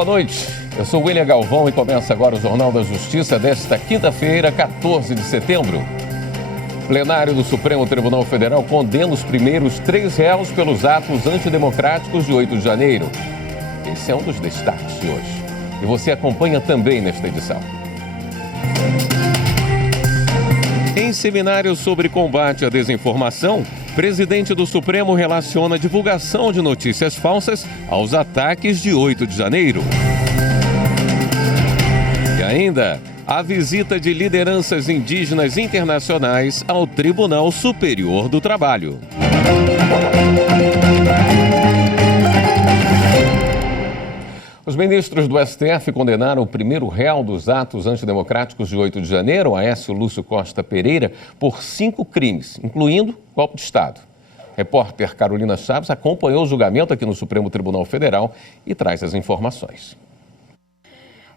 boa noite. Eu sou William Galvão e começa agora o Jornal da Justiça desta quinta-feira, 14 de setembro. Plenário do Supremo Tribunal Federal condena os primeiros 3 réus pelos atos antidemocráticos de 8 de janeiro. Esse é um dos destaques de hoje. E você acompanha também nesta edição. Em seminário sobre combate à desinformação, presidente do Supremo relaciona a divulgação de notícias falsas aos ataques de 8 de janeiro. E ainda, a visita de lideranças indígenas internacionais ao Tribunal Superior do Trabalho. Os ministros do STF condenaram o primeiro réu dos atos antidemocráticos de 8 de janeiro, Aécio Lúcio Costa Pereira, por 5 crimes, incluindo golpe de Estado. Repórter Carolina Chaves acompanhou o julgamento aqui no Supremo Tribunal Federal e traz as informações.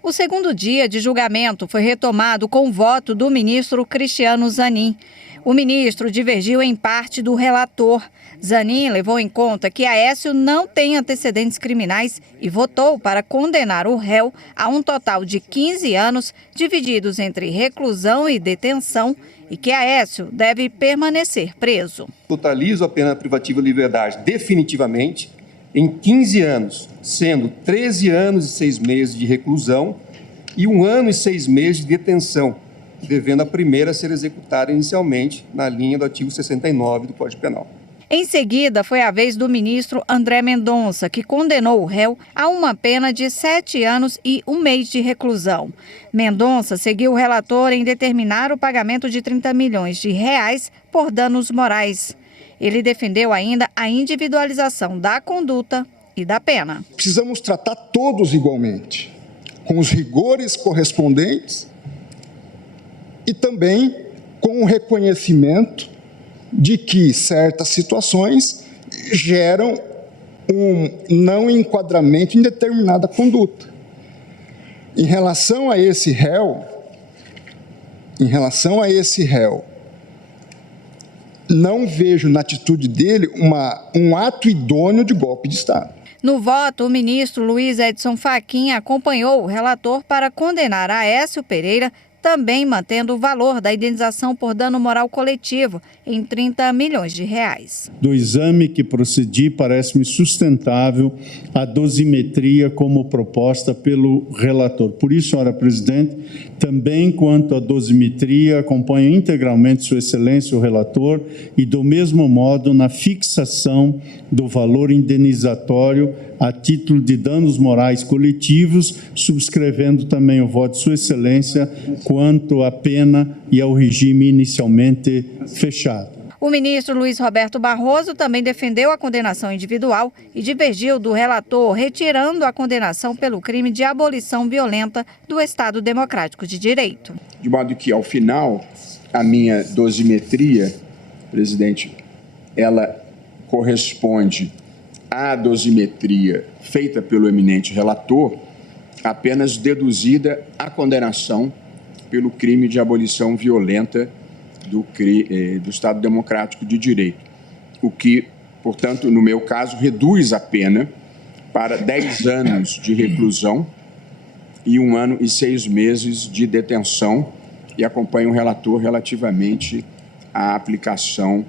O segundo dia de julgamento foi retomado com o voto do ministro Cristiano Zanin. O ministro divergiu em parte do relator. Zanin levou em conta que Aécio não tem antecedentes criminais e votou para condenar o réu a um total de 15 anos, divididos entre reclusão e detenção, e que Aécio deve permanecer preso. Totalizo a pena privativa de liberdade definitivamente em 15 anos, sendo 13 anos e 6 meses de reclusão e 1 ano e 6 meses de detenção, devendo a primeira ser executada inicialmente na linha do artigo 69 do Código Penal. Em seguida, foi a vez do ministro André Mendonça, que condenou o réu a uma pena de 7 anos e 1 mês de reclusão. Mendonça seguiu o relator em determinar o pagamento de 30 milhões de reais por danos morais. Ele defendeu ainda a individualização da conduta e da pena. Precisamos tratar todos igualmente, com os rigores correspondentes e também com o reconhecimento de que certas situações geram um não enquadramento em determinada conduta. Em relação a esse réu, não vejo na atitude dele um ato idôneo de golpe de Estado. No voto, o ministro Luiz Edson Fachin acompanhou o relator para condenar Aécio Pereira, também mantendo o valor da indenização por dano moral coletivo em 30 milhões de reais. Do exame que procedi, parece-me sustentável a dosimetria como proposta pelo relator. Por isso, senhora presidente, também quanto à dosimetria, acompanho integralmente Sua Excelência o relator e, do mesmo modo, na fixação do valor indenizatório a título de danos morais coletivos, subscrevendo também o voto de Sua Excelência quanto à pena e ao regime inicialmente fechado. O ministro Luiz Roberto Barroso também defendeu a condenação individual e divergiu do relator, retirando a condenação pelo crime de abolição violenta do Estado Democrático de Direito. De modo que, ao final, a minha dosimetria, presidente, ela corresponde à dosimetria feita pelo eminente relator, apenas deduzida a condenação pelo crime de abolição violenta do Estado Democrático de Direito, o que, portanto, no meu caso, reduz a pena para 10 anos de reclusão e 1 ano e 6 meses de detenção, e acompanho o relator relativamente à aplicação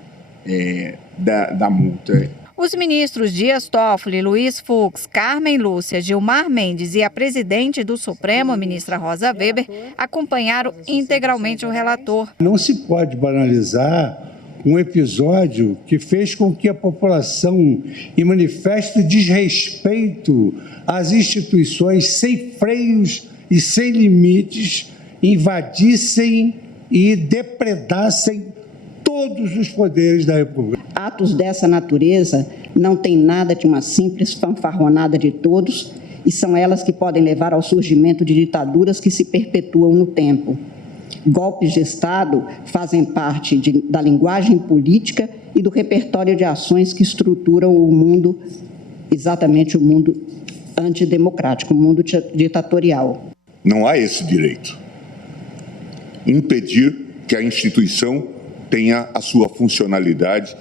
da multa. Os ministros Dias Toffoli, Luiz Fux, Carmen Lúcia, Gilmar Mendes e a presidente do Supremo, ministra Rosa Weber, acompanharam integralmente o relator. Não se pode banalizar um episódio que fez com que a população, em manifesto desrespeito às instituições, sem freios e sem limites, invadissem e depredassem todos os poderes da República. Atos dessa natureza não têm nada de uma simples fanfarronada de todos e são elas que podem levar ao surgimento de ditaduras que se perpetuam no tempo. Golpes de Estado fazem parte da linguagem política e do repertório de ações que estruturam o mundo, exatamente o mundo antidemocrático, o mundo ditatorial. Não há esse direito. Impedir que a instituição tenha a sua funcionalidade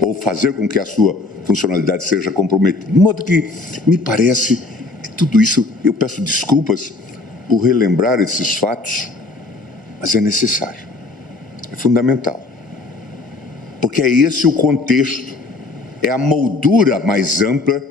ou fazer com que a sua funcionalidade seja comprometida. De modo que me parece tudo isso, eu peço desculpas por relembrar esses fatos, mas é necessário, é fundamental. Porque é esse o contexto, é a moldura mais ampla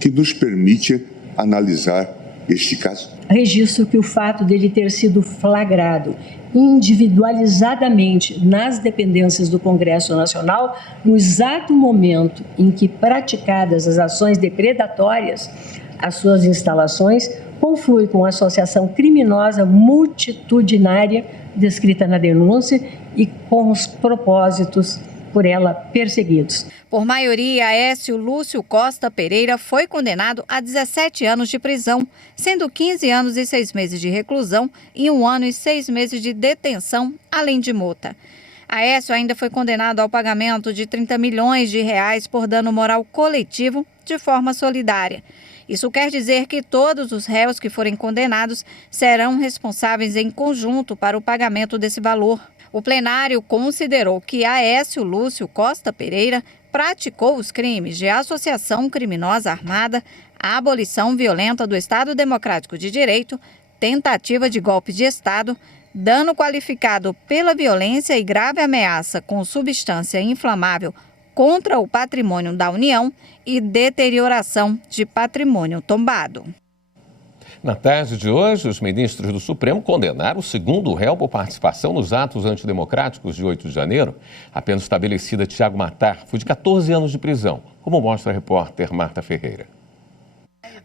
que nos permite analisar este caso. Registro que o fato dele ter sido flagrado individualizadamente nas dependências do Congresso Nacional, no exato momento em que praticadas as ações depredatórias às suas instalações, conflui com a associação criminosa multitudinária descrita na denúncia e com os propósitos por ela perseguidos. Por maioria, Aécio Lúcio Costa Pereira foi condenado a 17 anos de prisão, sendo 15 anos e 6 meses de reclusão e 1 ano e 6 meses de detenção, além de multa. Aécio ainda foi condenado ao pagamento de 30 milhões de reais por dano moral coletivo de forma solidária. Isso quer dizer que todos os réus que forem condenados serão responsáveis em conjunto para o pagamento desse valor. O plenário considerou que Aécio Lúcio Costa Pereira praticou os crimes de associação criminosa armada, abolição violenta do Estado Democrático de Direito, tentativa de golpe de Estado, dano qualificado pela violência e grave ameaça com substância inflamável contra o patrimônio da União e deterioração de patrimônio tombado. Na tarde de hoje, os ministros do Supremo condenaram o segundo réu por participação nos atos antidemocráticos de 8 de janeiro. A pena estabelecida a Tiago Matar foi de 14 anos de prisão, como mostra a repórter Marta Ferreira.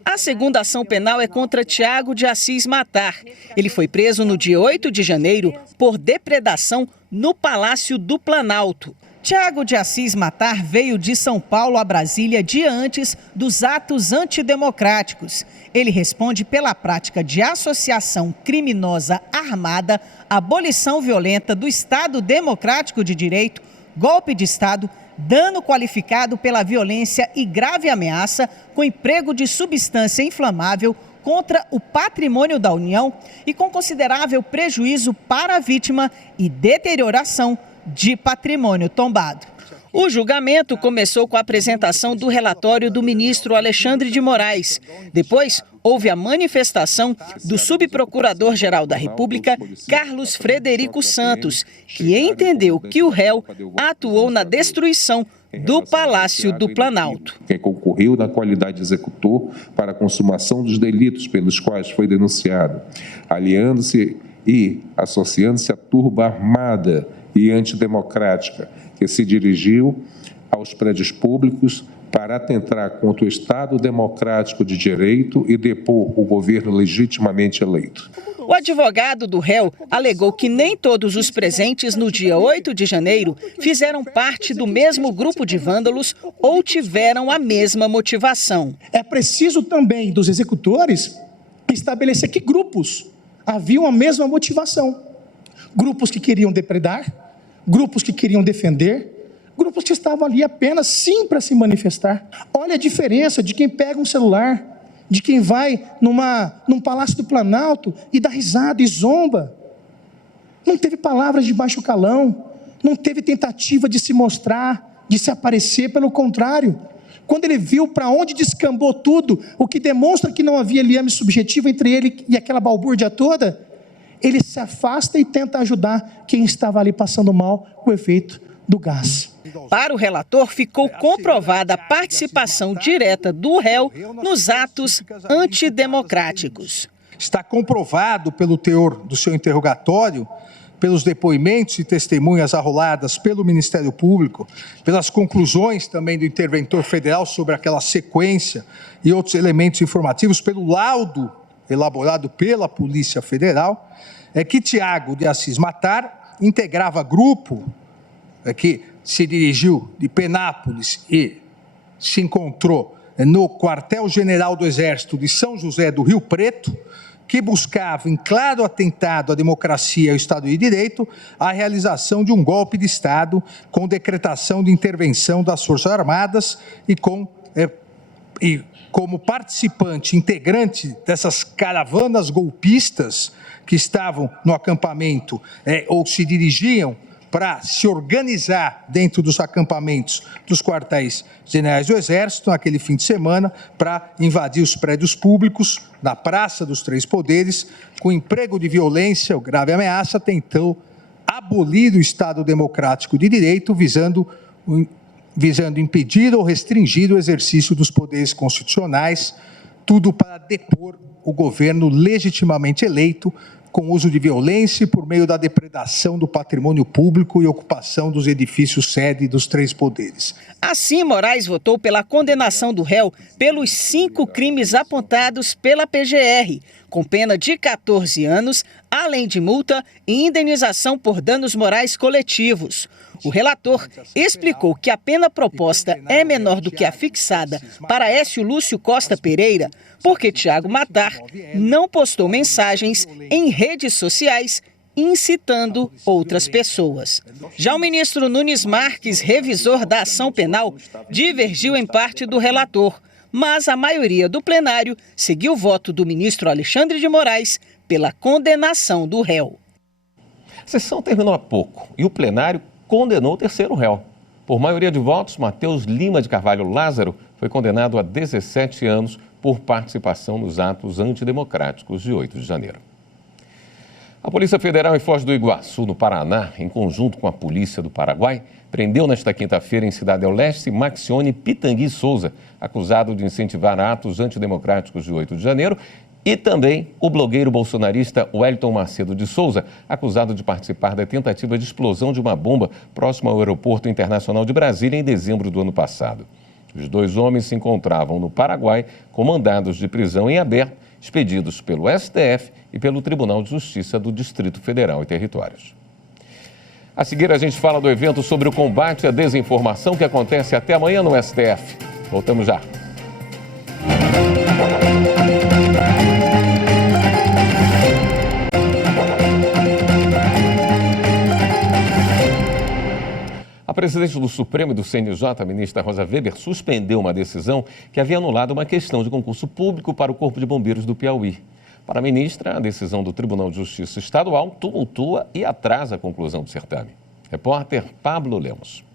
A segunda ação penal é contra Tiago de Assis Matar. Ele foi preso no dia 8 de janeiro por depredação no Palácio do Planalto. Tiago de Assis Matar veio de São Paulo a Brasília dia antes dos atos antidemocráticos. Ele responde pela prática de associação criminosa armada, abolição violenta do Estado Democrático de Direito, golpe de Estado, dano qualificado pela violência e grave ameaça com emprego de substância inflamável contra o patrimônio da União e com considerável prejuízo para a vítima e deterioração de patrimônio tombado. O julgamento começou com a apresentação do relatório do ministro Alexandre de Moraes. Depois, houve a manifestação do subprocurador-geral da República, Carlos Frederico Santos, que entendeu que o réu atuou na destruição do Palácio do Planalto. Quem concorreu na qualidade de executor para a consumação dos delitos pelos quais foi denunciado, aliando-se e associando-se à turba armada e antidemocrática, que se dirigiu aos prédios públicos para atentar contra o Estado Democrático de Direito e depor o governo legitimamente eleito. O advogado do réu alegou que nem todos os presentes no dia 8 de janeiro fizeram parte do mesmo grupo de vândalos ou tiveram a mesma motivação. É preciso também dos executores estabelecer que grupos haviam a mesma motivação. Grupos que queriam depredar, grupos que queriam defender, grupos que estavam ali apenas sim para se manifestar. Olha a diferença de quem pega um celular, de quem vai num Palácio do Planalto e dá risada e zomba. Não teve palavras de baixo calão, não teve tentativa de se mostrar, de se aparecer, pelo contrário. Quando ele viu para onde descambou tudo, o que demonstra que não havia liame subjetivo entre ele e aquela balbúrdia toda, ele se afasta e tenta ajudar quem estava ali passando mal com o efeito do gás. Para o relator, ficou comprovada a participação direta do réu nos atos antidemocráticos. Está comprovado pelo teor do seu interrogatório, pelos depoimentos e testemunhas arroladas pelo Ministério Público, pelas conclusões também do interventor federal sobre aquela sequência e outros elementos informativos, pelo laudo elaborado pela Polícia Federal, é que Tiago de Assis Matar integrava grupo que se dirigiu de Penápolis e se encontrou no Quartel-General do Exército de São José do Rio Preto, que buscava, em claro atentado à democracia e ao Estado de Direito, a realização de um golpe de Estado com decretação de intervenção das Forças Armadas e como participante, integrante dessas caravanas golpistas que estavam no acampamento ou se dirigiam para se organizar dentro dos acampamentos dos quartéis generais do Exército, naquele fim de semana, para invadir os prédios públicos, na Praça dos Três Poderes, com emprego de violência ou grave ameaça, tentou abolir o Estado Democrático de Direito, visando impedir ou restringir o exercício dos poderes constitucionais, tudo para depor o governo legitimamente eleito, com uso de violência e por meio da depredação do patrimônio público e ocupação dos edifícios sede dos três poderes. Assim, Moraes votou pela condenação do réu pelos 5 crimes apontados pela PGR, com pena de 14 anos, além de multa e indenização por danos morais coletivos. O relator explicou que a pena proposta é menor do que a fixada para Écio Lúcio Costa Pereira, porque Tiago Matar não postou mensagens em redes sociais incitando outras pessoas. Já o ministro Nunes Marques, revisor da ação penal, divergiu em parte do relator, mas a maioria do plenário seguiu o voto do ministro Alexandre de Moraes pela condenação do réu. A sessão terminou há pouco e o plenário condenou o terceiro réu. Por maioria de votos, Matheus Lima de Carvalho Lázaro foi condenado a 17 anos por participação nos atos antidemocráticos de 8 de janeiro. A Polícia Federal em Foz do Iguaçu, no Paraná, em conjunto com a Polícia do Paraguai, prendeu nesta quinta-feira em Cidade del Leste Maxione Pitangui Souza, acusado de incentivar atos antidemocráticos de 8 de janeiro, e também o blogueiro bolsonarista Wellington Macedo de Souza, acusado de participar da tentativa de explosão de uma bomba próximo ao Aeroporto Internacional de Brasília em dezembro do ano passado. Os 2 homens se encontravam no Paraguai com mandados de prisão em aberto, expedidos pelo STF e pelo Tribunal de Justiça do Distrito Federal e Territórios. A seguir, a gente fala do evento sobre o combate à desinformação que acontece até amanhã no STF. Voltamos já. A presidente do Supremo e do CNJ, a ministra Rosa Weber, suspendeu uma decisão que havia anulado uma questão de concurso público para o Corpo de Bombeiros do Piauí. Para a ministra, a decisão do Tribunal de Justiça Estadual tumultua e atrasa a conclusão do certame. Repórter Pablo Lemos.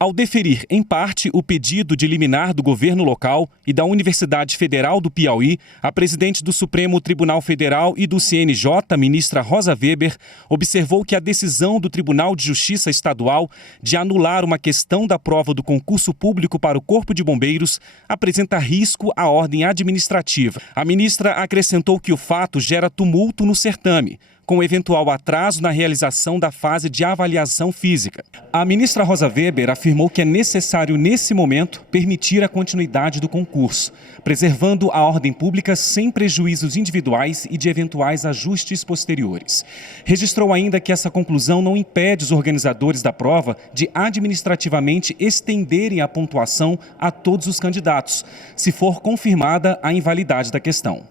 Ao deferir, em parte, o pedido de liminar do governo local e da Universidade Federal do Piauí, a presidente do Supremo Tribunal Federal e do CNJ, ministra Rosa Weber, observou que a decisão do Tribunal de Justiça Estadual de anular uma questão da prova do concurso público para o Corpo de Bombeiros apresenta risco à ordem administrativa. A ministra acrescentou que o fato gera tumulto no certame, com eventual atraso na realização da fase de avaliação física. A ministra Rosa Weber afirmou que é necessário, nesse momento, permitir a continuidade do concurso, preservando a ordem pública sem prejuízos individuais e de eventuais ajustes posteriores. Registrou ainda que essa conclusão não impede os organizadores da prova de administrativamente estenderem a pontuação a todos os candidatos, se for confirmada a invalidade da questão.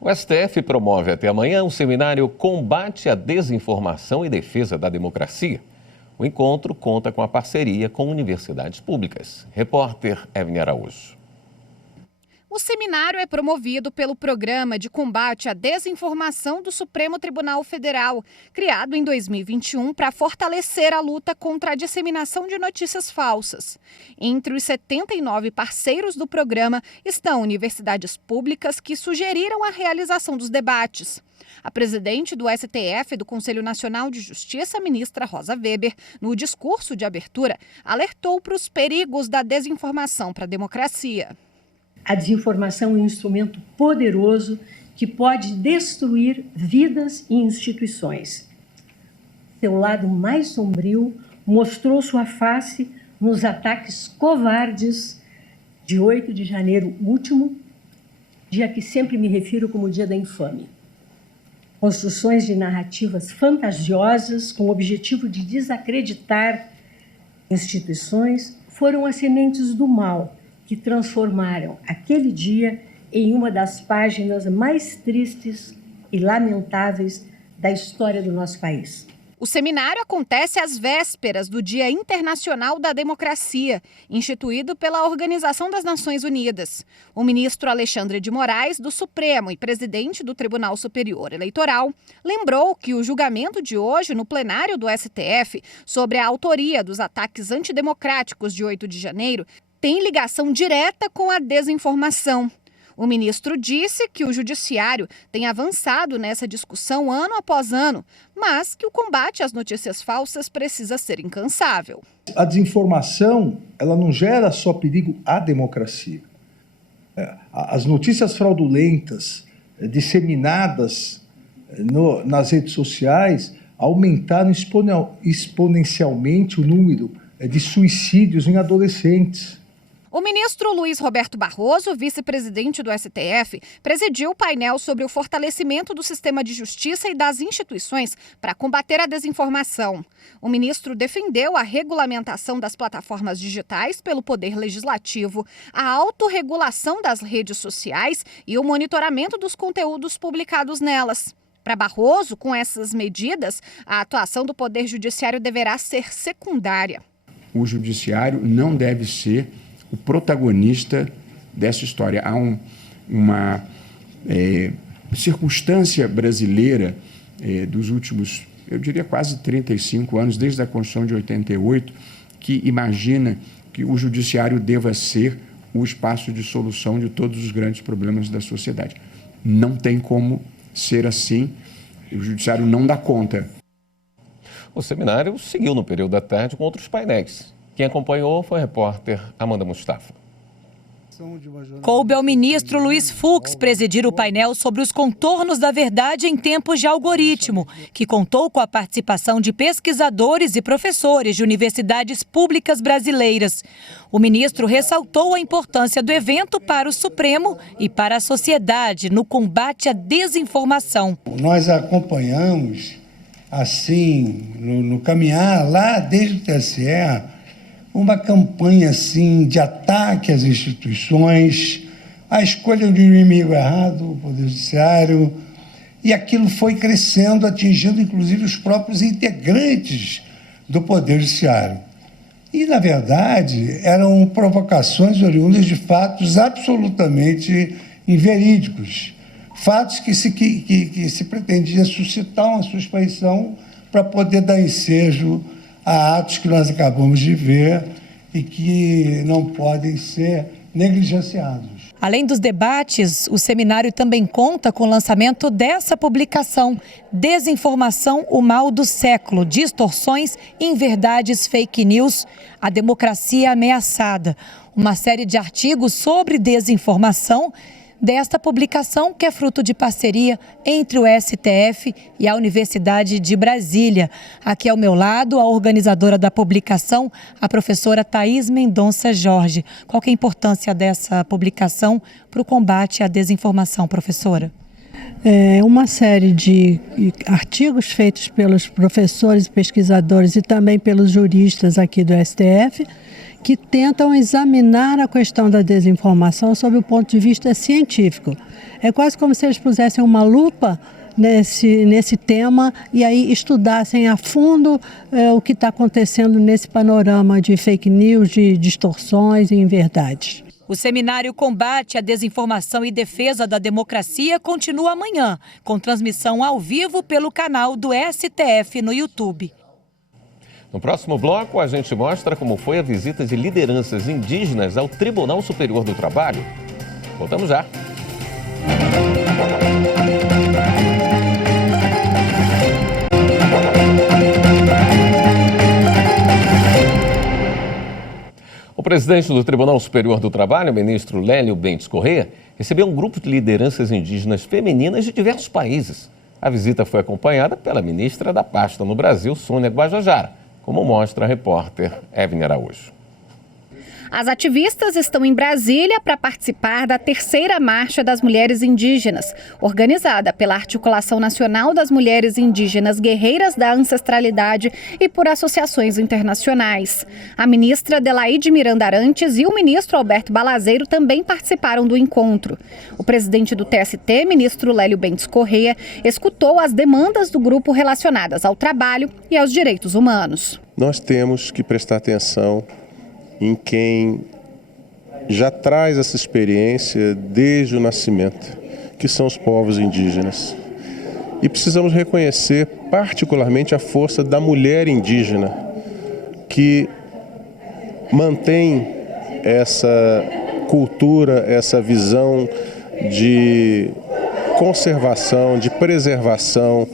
O STF promove até amanhã um seminário Combate à Desinformação e Defesa da Democracia. O encontro conta com a parceria com universidades públicas. Repórter Evne Araújo. O seminário é promovido pelo Programa de Combate à Desinformação do Supremo Tribunal Federal, criado em 2021 para fortalecer a luta contra a disseminação de notícias falsas. Entre os 79 parceiros do programa estão universidades públicas que sugeriram a realização dos debates. A presidente do STF, do Conselho Nacional de Justiça, ministra Rosa Weber, no discurso de abertura, alertou para os perigos da desinformação para a democracia. A desinformação é um instrumento poderoso que pode destruir vidas e instituições. Seu lado mais sombrio mostrou sua face nos ataques covardes de 8 de janeiro último, dia que sempre me refiro como o dia da infâmia. Construções de narrativas fantasiosas com o objetivo de desacreditar instituições foram as sementes do mal que transformaram aquele dia em uma das páginas mais tristes e lamentáveis da história do nosso país. O seminário acontece às vésperas do Dia Internacional da Democracia, instituído pela Organização das Nações Unidas. O ministro Alexandre de Moraes, do Supremo e presidente do Tribunal Superior Eleitoral, lembrou que o julgamento de hoje no plenário do STF sobre a autoria dos ataques antidemocráticos de 8 de janeiro tem ligação direta com a desinformação. O ministro disse que o judiciário tem avançado nessa discussão ano após ano, mas que o combate às notícias falsas precisa ser incansável. A desinformação, ela não gera só perigo à democracia. As notícias fraudulentas disseminadas nas redes sociais aumentaram exponencialmente o número de suicídios em adolescentes. O ministro Luiz Roberto Barroso, vice-presidente do STF, presidiu o painel sobre o fortalecimento do sistema de justiça e das instituições para combater a desinformação. O ministro defendeu a regulamentação das plataformas digitais pelo Poder Legislativo, a autorregulação das redes sociais e o monitoramento dos conteúdos publicados nelas. Para Barroso, com essas medidas, a atuação do Poder Judiciário deverá ser secundária. O Judiciário não deve ser o protagonista dessa história. Há uma circunstância brasileira dos últimos, eu diria, quase 35 anos, desde a Constituição de 88, que imagina que o Judiciário deva ser o espaço de solução de todos os grandes problemas da sociedade. Não tem como ser assim, o Judiciário não dá conta. O seminário seguiu no período da tarde com outros painéis. Quem acompanhou foi a repórter Amanda Mustafa. Coube ao ministro Luiz Fux presidir o painel sobre os contornos da verdade em tempos de algoritmo, que contou com a participação de pesquisadores e professores de universidades públicas brasileiras. O ministro ressaltou a importância do evento para o Supremo e para a sociedade no combate à desinformação. Nós acompanhamos, assim, no caminhar lá desde o TSE, uma campanha assim, de ataque às instituições, a escolha de um inimigo errado, o Poder Judiciário, e aquilo foi crescendo, atingindo inclusive os próprios integrantes do Poder Judiciário. E, na verdade, eram provocações oriundas de fatos absolutamente inverídicos, fatos que se pretendia suscitar uma suspeição para poder dar ensejo a atos que nós acabamos de ver e que não podem ser negligenciados. Além dos debates, o seminário também conta com o lançamento dessa publicação, Desinformação, o mal do século, distorções, inverdades, fake news, a democracia ameaçada. Uma série de artigos sobre desinformação desta publicação, que é fruto de parceria entre o STF e a Universidade de Brasília. Aqui ao meu lado, a organizadora da publicação, a professora Thaís Mendonça Jorge. Qual que é a importância dessa publicação para o combate à desinformação, professora? É uma série de artigos feitos pelos professores e pesquisadores e também pelos juristas aqui do STF, que tentam examinar a questão da desinformação sob o ponto de vista científico. É quase como se eles pusessem uma lupa nesse tema e aí estudassem a fundo o que está acontecendo nesse panorama de fake news, de distorções e inverdades. O seminário Combate à Desinformação e Defesa da Democracia continua amanhã, com transmissão ao vivo pelo canal do STF no YouTube. No próximo bloco, a gente mostra como foi a visita de lideranças indígenas ao Tribunal Superior do Trabalho. Voltamos já. O presidente do Tribunal Superior do Trabalho, o ministro Lélio Bentes Corrêa, recebeu um grupo de lideranças indígenas femininas de diversos países. A visita foi acompanhada pela ministra da pasta no Brasil, Sônia Guajajara, como mostra a repórter Evne Araújo. As ativistas estão em Brasília para participar da 3ª Marcha das Mulheres Indígenas, organizada pela Articulação Nacional das Mulheres Indígenas Guerreiras da Ancestralidade e por associações internacionais. A ministra Adelaide Miranda Arantes e o ministro Alberto Balazeiro também participaram do encontro. O presidente do TST, ministro Lélio Bentes Correia, escutou as demandas do grupo relacionadas ao trabalho e aos direitos humanos. Nós temos que prestar atenção em quem já traz essa experiência desde o nascimento, que são os povos indígenas. E precisamos reconhecer particularmente a força da mulher indígena, que mantém essa cultura, essa visão de conservação, de preservação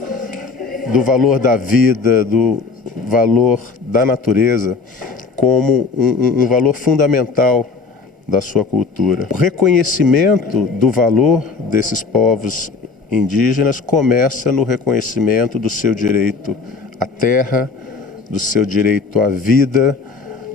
do valor da vida, do valor da natureza, como um valor fundamental da sua cultura. O reconhecimento do valor desses povos indígenas começa no reconhecimento do seu direito à terra, do seu direito à vida,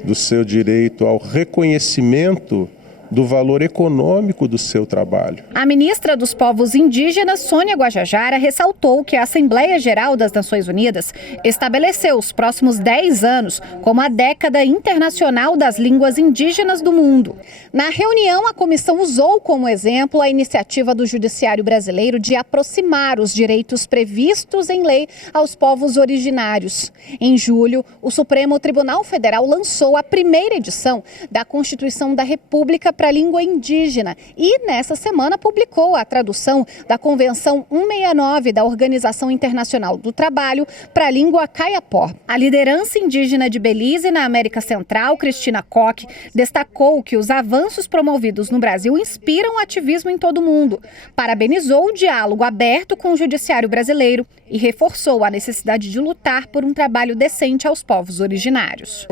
do seu direito ao reconhecimento do valor econômico do seu trabalho. A ministra dos Povos Indígenas, Sônia Guajajara, ressaltou que a Assembleia Geral das Nações Unidas estabeleceu os próximos 10 anos como a década internacional das línguas indígenas do mundo. Na reunião, a comissão usou como exemplo a iniciativa do Judiciário brasileiro de aproximar os direitos previstos em lei aos povos originários. Em julho, o Supremo Tribunal Federal lançou a primeira edição da Constituição da República para a língua indígena e, nessa semana, publicou a tradução da Convenção 169 da Organização Internacional do Trabalho para a língua caiapó. A liderança indígena de Belize, na América Central, Cristina Koch, destacou que os avanços promovidos no Brasil inspiram o ativismo em todo o mundo, parabenizou o diálogo aberto com o judiciário brasileiro e reforçou a necessidade de lutar por um trabalho decente aos povos originários.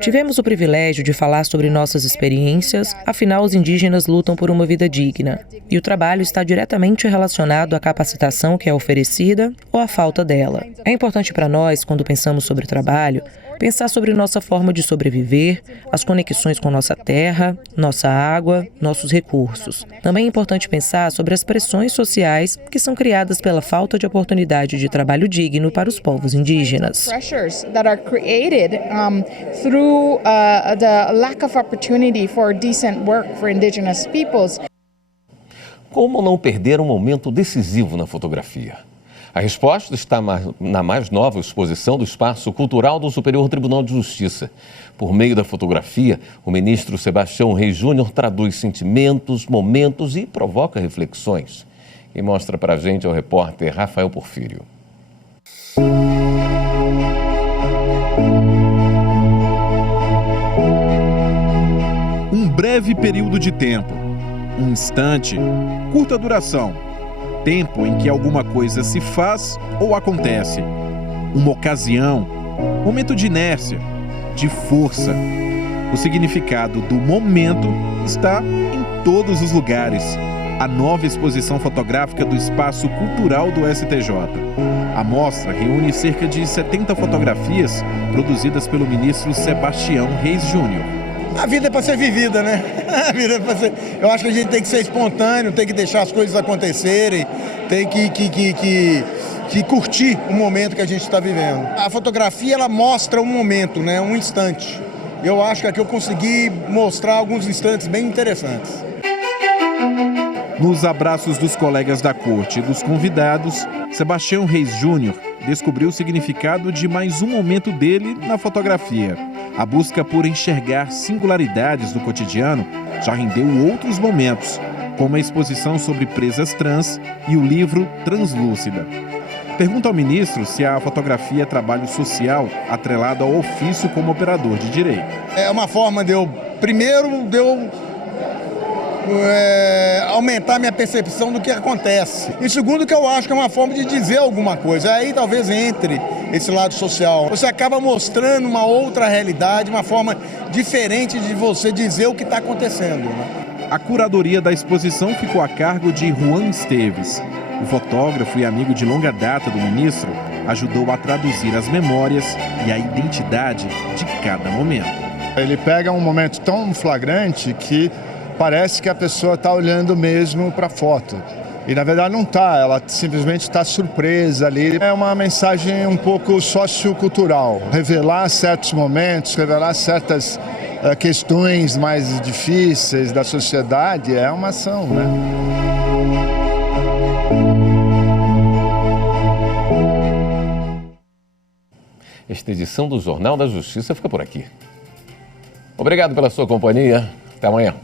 Tivemos o privilégio de falar sobre nossas experiências, afinal os indígenas lutam por uma vida digna. E o trabalho está diretamente relacionado à capacitação que é oferecida ou à falta dela. É importante para nós, quando pensamos sobre o trabalho, pensar sobre nossa forma de sobreviver, as conexões com nossa terra, nossa água, nossos recursos. Também é importante pensar sobre as pressões sociais que são criadas pela falta de oportunidade de trabalho digno para os povos indígenas. Como não perder um momento decisivo na fotografia? A resposta está na mais nova exposição do Espaço Cultural do Superior Tribunal de Justiça. Por meio da fotografia, o ministro Sebastião Reis Júnior traduz sentimentos, momentos e provoca reflexões. Quem mostra para a gente é o repórter Rafael Porfírio. Um breve período de tempo, um instante, curta duração. Tempo em que alguma coisa se faz ou acontece. Uma ocasião, momento de inércia, de força. O significado do momento está em todos os lugares. A nova exposição fotográfica do Espaço Cultural do STJ. A mostra reúne cerca de 70 fotografias produzidas pelo ministro Sebastião Reis Júnior. A vida é para ser vivida, né? A vida é para ser... Eu acho que a gente tem que ser espontâneo, tem que deixar as coisas acontecerem, tem que curtir o momento que a gente está vivendo. A fotografia, ela mostra um momento, né? Um instante. Eu acho que aqui eu consegui mostrar alguns instantes bem interessantes. Nos abraços dos colegas da corte e dos convidados, Sebastião Reis Júnior descobriu o significado de mais um momento dele na fotografia. A busca por enxergar singularidades do cotidiano já rendeu outros momentos, como a exposição sobre presas trans e o livro Translúcida. Pergunta ao ministro se a fotografia é trabalho social atrelado ao ofício como operador de direito. É uma forma de eu aumentar minha percepção do que acontece. E segundo, que eu acho que é uma forma de dizer alguma coisa. Aí talvez entre esse lado social. Você acaba mostrando uma outra realidade, uma forma diferente de você dizer o que está acontecendo, né? A curadoria da exposição ficou a cargo de Juan Esteves. O fotógrafo e amigo de longa data do ministro ajudou a traduzir as memórias e a identidade de cada momento. Ele pega um momento tão flagrante que parece que a pessoa está olhando mesmo para a foto. E na verdade não está, ela simplesmente está surpresa ali. É uma mensagem um pouco sociocultural, revelar certos momentos, revelar certas questões mais difíceis da sociedade, é uma ação, né? Esta edição do Jornal da Justiça fica por aqui. Obrigado pela sua companhia. Até amanhã.